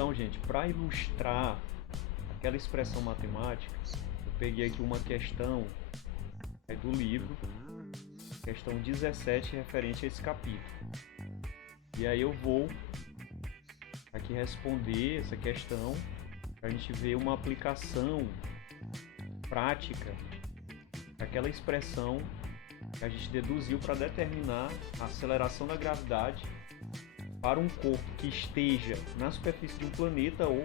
Então, gente, para ilustrar aquela expressão matemática, eu peguei aqui uma questão do livro, questão 17, referente a esse capítulo. E aí eu vou aqui responder essa questão para a gente ver uma aplicação prática daquela expressão que a gente deduziu para determinar a aceleração da gravidade para um corpo que esteja na superfície de um planeta ou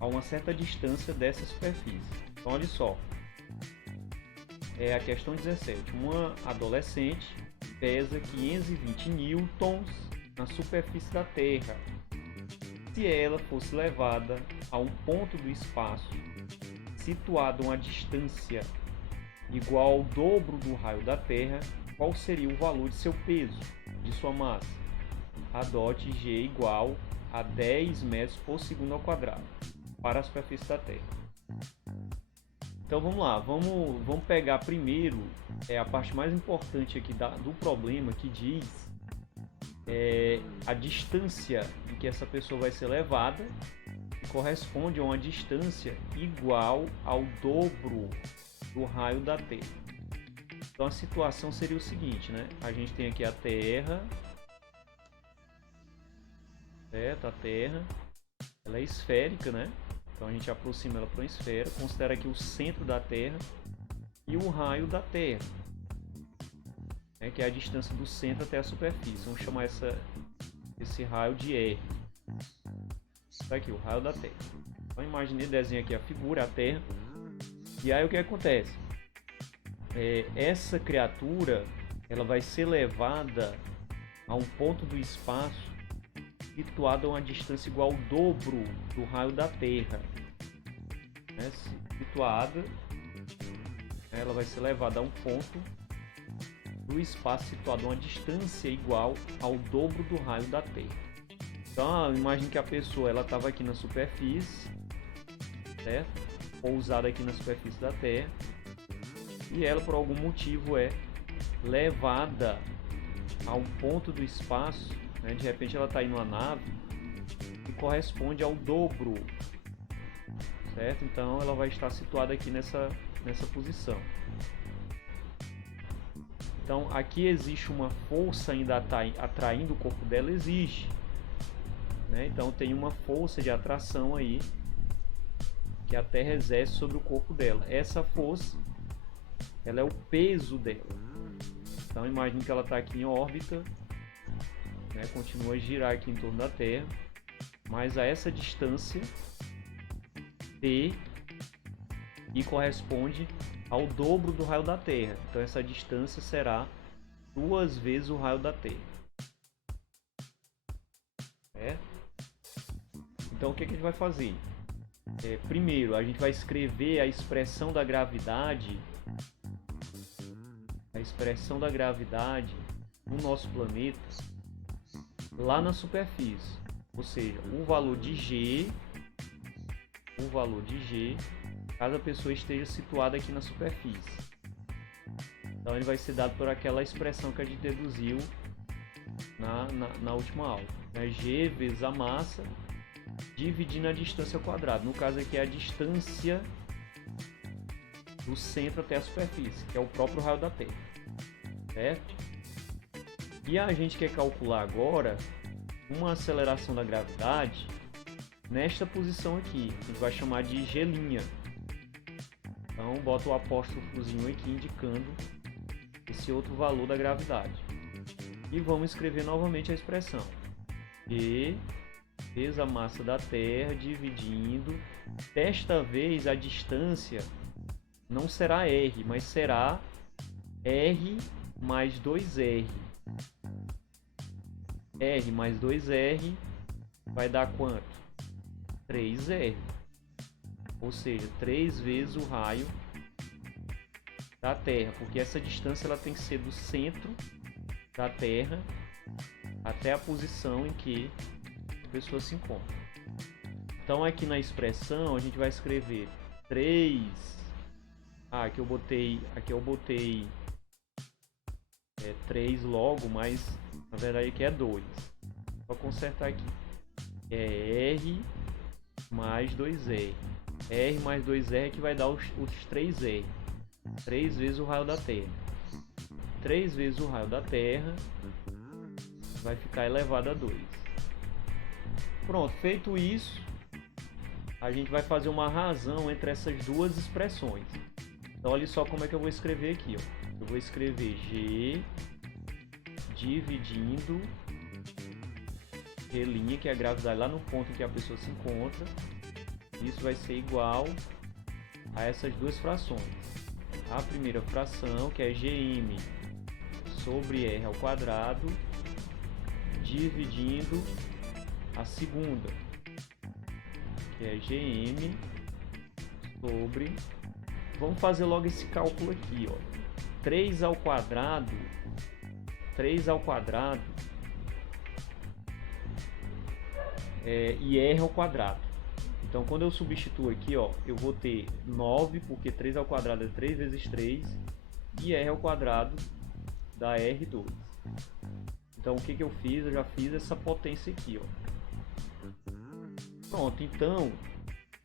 a uma certa distância dessa superfície. Então, olha só, é a questão 17. Uma adolescente pesa 520 newtons na superfície da Terra. Se ela fosse levada a um ponto do espaço situado a uma distância igual ao dobro do raio da Terra, qual seria o valor de seu peso, de sua massa? Adote G igual a 10 metros por segundo ao quadrado para a superfície da Terra. Então vamos lá, vamos pegar primeiro a parte mais importante aqui do problema, que diz a distância em que essa pessoa vai ser levada, que corresponde a uma distância igual ao dobro do raio da Terra. Então a situação seria o seguinte, né? A gente tem aqui a Terra, certo? A Terra, ela é esférica, né? Então a gente aproxima ela para uma esfera, considera aqui o centro da Terra e o raio da Terra, né? Que é a distância do centro até a superfície. Vamos chamar esse raio de R. Está aqui o raio da Terra. Então imaginei, desenho aqui a figura, a Terra. E aí o que acontece? Essa criatura, ela vai ser levada a um ponto do espaço situado a uma distância igual ao dobro do raio da Terra. Né? Situada, ela vai ser levada a um ponto do espaço situado a uma distância igual ao dobro do raio da Terra. Então, imagine que a pessoa estava aqui na superfície, certo? Pousada aqui na superfície da Terra, e ela por algum motivo é levada a um ponto do espaço, né? De repente ela está em uma nave que corresponde ao dobro, certo? Então ela vai estar situada aqui nessa posição. Então aqui existe uma força ainda atraindo o corpo dela, existe, né? Então tem uma força de atração aí que a Terra exerce sobre o corpo dela. Essa força, ela é o peso dela. Então imagine que ela está aqui em órbita, né? Continua a girar aqui em torno da Terra, mas a essa distância T, e corresponde ao dobro do raio da Terra. Então essa distância será 2 vezes o raio da Terra. Então o que a gente vai fazer? Primeiro, a gente vai escrever a expressão da gravidade, no nosso planeta lá na superfície, ou seja, o valor de G, caso a pessoa esteja situada aqui na superfície. Então ele vai ser dado por aquela expressão que a gente deduziu na última aula, né? G vezes a massa dividindo a distância ao quadrado. No caso aqui é a distância do centro até a superfície, que é o próprio raio da Terra, certo? E a gente quer calcular agora uma aceleração da gravidade nesta posição aqui, que a gente vai chamar de G'. Então bota o apóstrofozinho aqui indicando esse outro valor da gravidade. E vamos escrever novamente a expressão. E vezes a massa da Terra dividindo, desta vez a distância não será R, mas será R mais 2R. R mais 2R vai dar quanto? 3R. Ou seja, 3 vezes o raio da Terra, porque essa distância ela tem que ser do centro da Terra até a posição em que a pessoa se encontra. Então aqui na expressão a gente vai escrever 3. Aqui eu botei 3 logo, mas na verdade aqui é 2. Vou consertar aqui. É R mais 2R. R mais 2R que vai dar os 3R. 3 vezes o raio da Terra. 3 vezes o raio da Terra vai ficar elevado a 2. Pronto, feito isso, a gente vai fazer uma razão entre essas duas expressões. Então olha só como é que eu vou escrever aqui, ó. Eu vou escrever G dividindo G', que é a gravidade lá no ponto em que a pessoa se encontra. Isso vai ser igual a essas duas frações. A primeira fração, que é Gm sobre R ao quadrado, dividindo a segunda, que é Gm sobre... Vamos fazer logo esse cálculo aqui, ó. 3 ao quadrado e R ao quadrado. Então, quando eu substituo aqui, ó, eu vou ter 9, porque 3 ao quadrado é 3 vezes 3, e R ao quadrado dá R2. Então, o que que eu fiz? Eu já fiz essa potência aqui, ó. Pronto, então,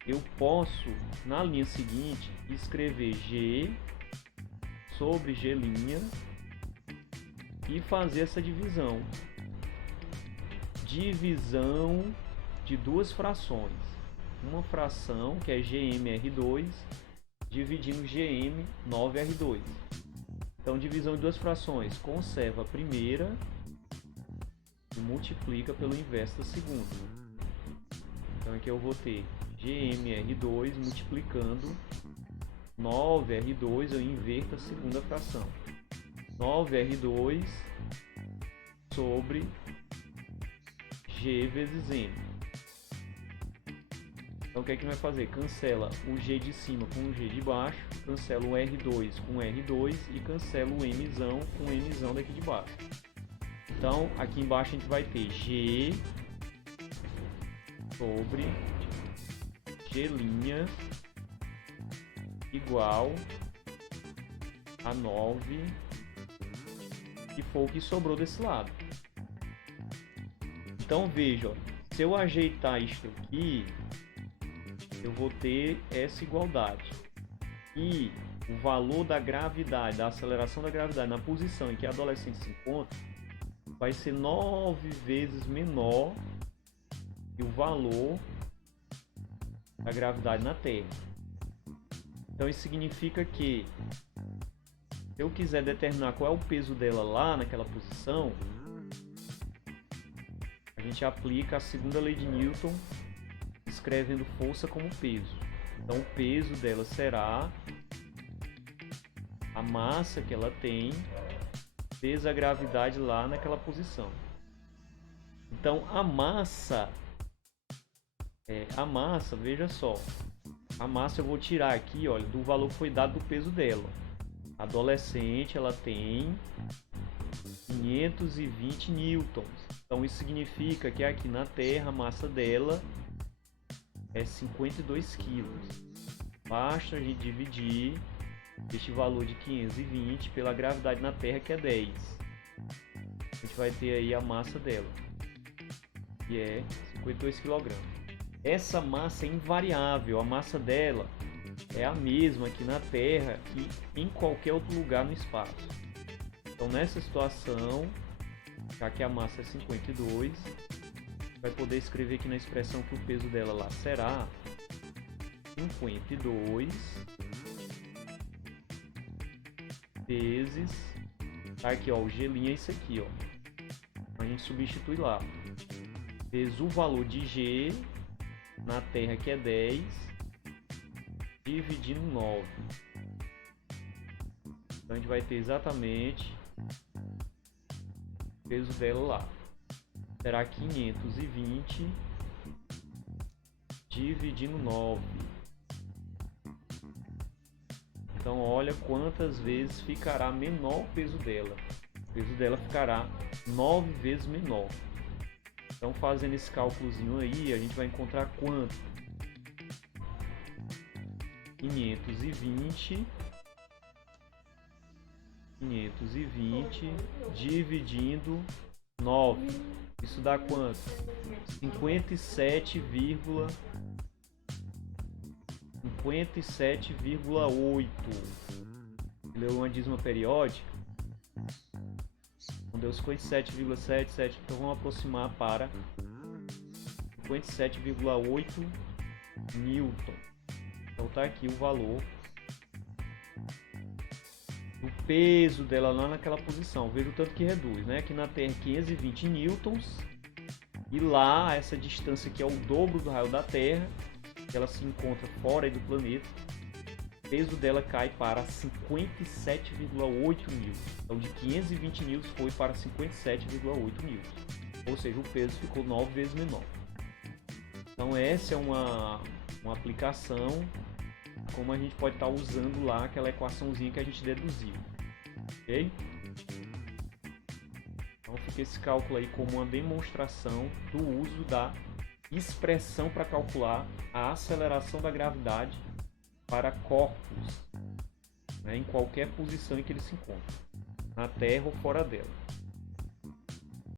eu posso, na linha seguinte, escrever G sobre G' e fazer essa divisão. Divisão de duas frações. Uma fração, que é GmR2, dividindo Gm 9R2. Então, divisão de duas frações. Conserva a primeira e multiplica pelo inverso da segunda. Então, aqui eu vou ter GmR2 multiplicando 9R2, eu inverto a segunda fração. 9R2 sobre G vezes M. Então o que é que vai fazer? Cancela o G de cima com o G de baixo, cancela o R2 com o R2 e cancela o Mzão com o Mzão daqui de baixo. Então aqui embaixo a gente vai ter G sobre G' igual a 9, que foi o que sobrou desse lado. Então veja, ó, se eu ajeitar isto aqui, eu vou ter essa igualdade. E o valor da gravidade, da aceleração da gravidade na posição em que a adolescente se encontra, vai ser 9 vezes menor que o valor da gravidade na Terra. Então isso significa que, se eu quiser determinar qual é o peso dela lá naquela posição, a gente aplica a segunda lei de Newton, escrevendo força como peso. Então o peso dela será a massa que ela tem vezes a gravidade lá naquela posição. Então a massa, veja só, a massa eu vou tirar aqui, olha, do valor que foi dado do peso dela. A adolescente, ela tem 520 newtons. Então isso significa que aqui na Terra a massa dela é 52 quilos. Basta a gente dividir este valor de 520 pela gravidade na Terra, que é 10. A gente vai ter aí a massa dela, que é 52 kg. Essa massa é invariável, a massa dela é a mesma aqui na Terra e em qualquer outro lugar no espaço. Então nessa situação, já que a massa é 52, vai poder escrever aqui na expressão que o peso dela lá será 52 vezes, tá aqui ó, o G' é isso aqui ó, a gente substitui lá, vezes o valor de G na Terra, que é 10, dividindo 9. Então a gente vai ter exatamente o peso dela lá. Será 520 dividindo 9. Então olha quantas vezes ficará menor o peso dela. O peso dela ficará 9 vezes menor. Então fazendo esse cálculozinho aí, a gente vai encontrar quanto? 520 dividindo 9. Isso dá quanto? 57,5 57,8. Ele é uma dízima periódica. Então deu 57,77. Então vamos aproximar para 57,8 Newton. Então tá aqui o valor do peso dela lá naquela posição. Veja o tanto que reduz, né? Aqui na Terra 520 newtons. E lá, essa distância aqui é o dobro do raio da Terra. Ela se encontra fora aí do planeta. O peso dela cai para 57,8 newtons. Então de 520 newtons foi para 57,8 newtons. Ou seja, o peso ficou 9 vezes menor. Então essa é uma aplicação, como a gente pode estar usando lá aquela equaçãozinha que a gente deduziu. Ok? Então fica esse cálculo aí como uma demonstração do uso da expressão para calcular a aceleração da gravidade para corpos, né, em qualquer posição em que ele se encontra, na Terra ou fora dela.